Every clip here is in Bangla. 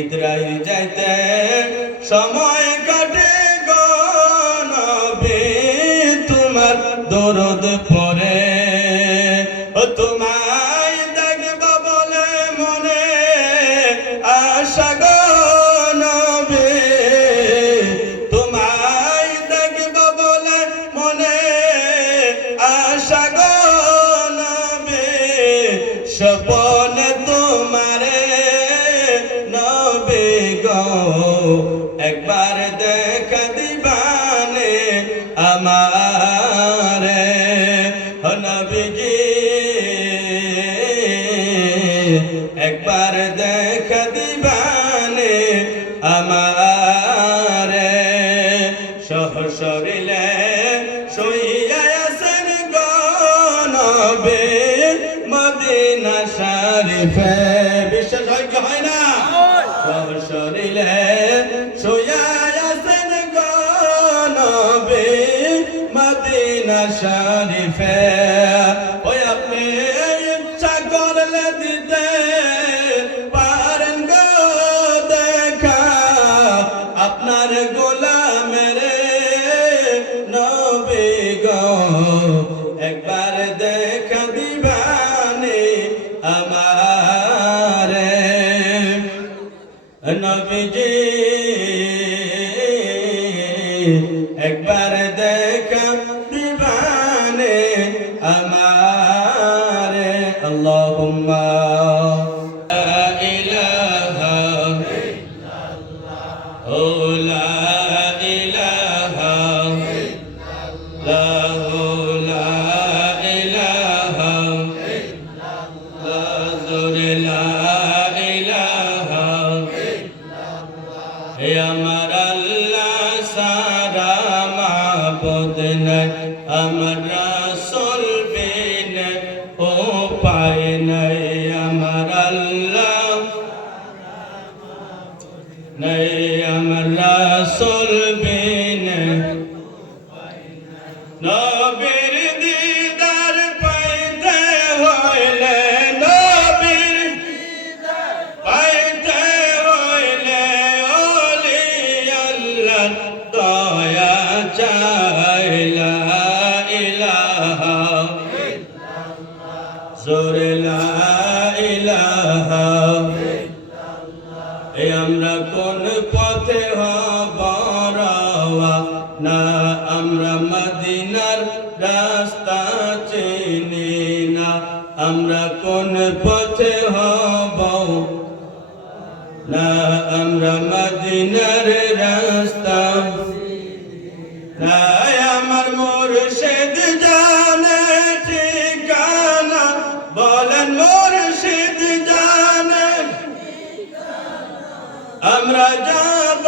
নিদ্রায় যাইতে সময় কাটে গো নবী তোমার দরদ পড়ে ও তোমায় দেখব বলে মনে আশা গো নবী তোমায় দেখব বলে মনে আশা গো নবী স্বপ্নে তোমারে নবী গো একবার দেখা দিবানে আমারে ও নবীজি একবার দেখা দিবানে আমারে সহসরিলে শুইয়া আছেন গো নবী মদিনা শরীফে বিশ্বাস হয় কি হয় না সহসরিলে শুইয়া আছেন গো নবী মদিনা শরীফে ওই আপনি ইচ্ছা করলে দিতে পারেন গো দেখা আপনার গোলামের নবী গো একবার দেখা দিবানে আমারে নবীজি একবার দেখা দিবানে আমারে আল্লাহুম্মা লা ইলাহা ইল্লাল্লাহ ও লা ইলাহা ইল্লাল্লাহ লা ইলাহা ইল্লাল্লাহ লা ইলাহা ইল্লাল্লাহ হে আমার আল্লাহ সারা মাবুদ নাই আমার রাসূল বিন উপায় নাই আমার আল্লাহ নাই আমার রাসূল বিন নবীর দিদার পাইতে হইলে নবীর দিদার পাইতে হইলে ওলি আল্লাহ দয়া চাইলা ইলাহা ইল্লাল্লাহ জোরে লা ইলাহা ইল্লাল্লাহ আমরা কোন পথে হব রওয়ানা আমরা মদিনার রাস্তা চিনি না আমরা কোন পথে হব না আমরা মদিনার রাস্তা নাই আমার মুর্শিদ জানে ঠিকানা বলেন মুর্শিদ জানে আমরা যাব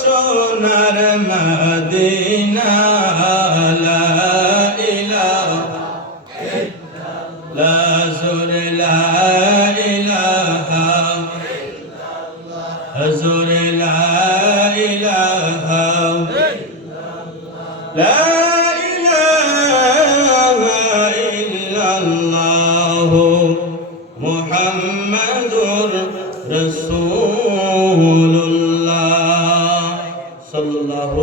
সোনার মদিনা লা ইলাহা ইল্লাল্লাহ জোরে লা ইলাহা ইল্লাল্লাহ জোরে লা ইলাহা ইল্লাল্লাহ লা ইলাহা ইল্লাল্লাহ মুহাম্মাদুর রাসূলুল্লাহ সাল্লাল্লাহু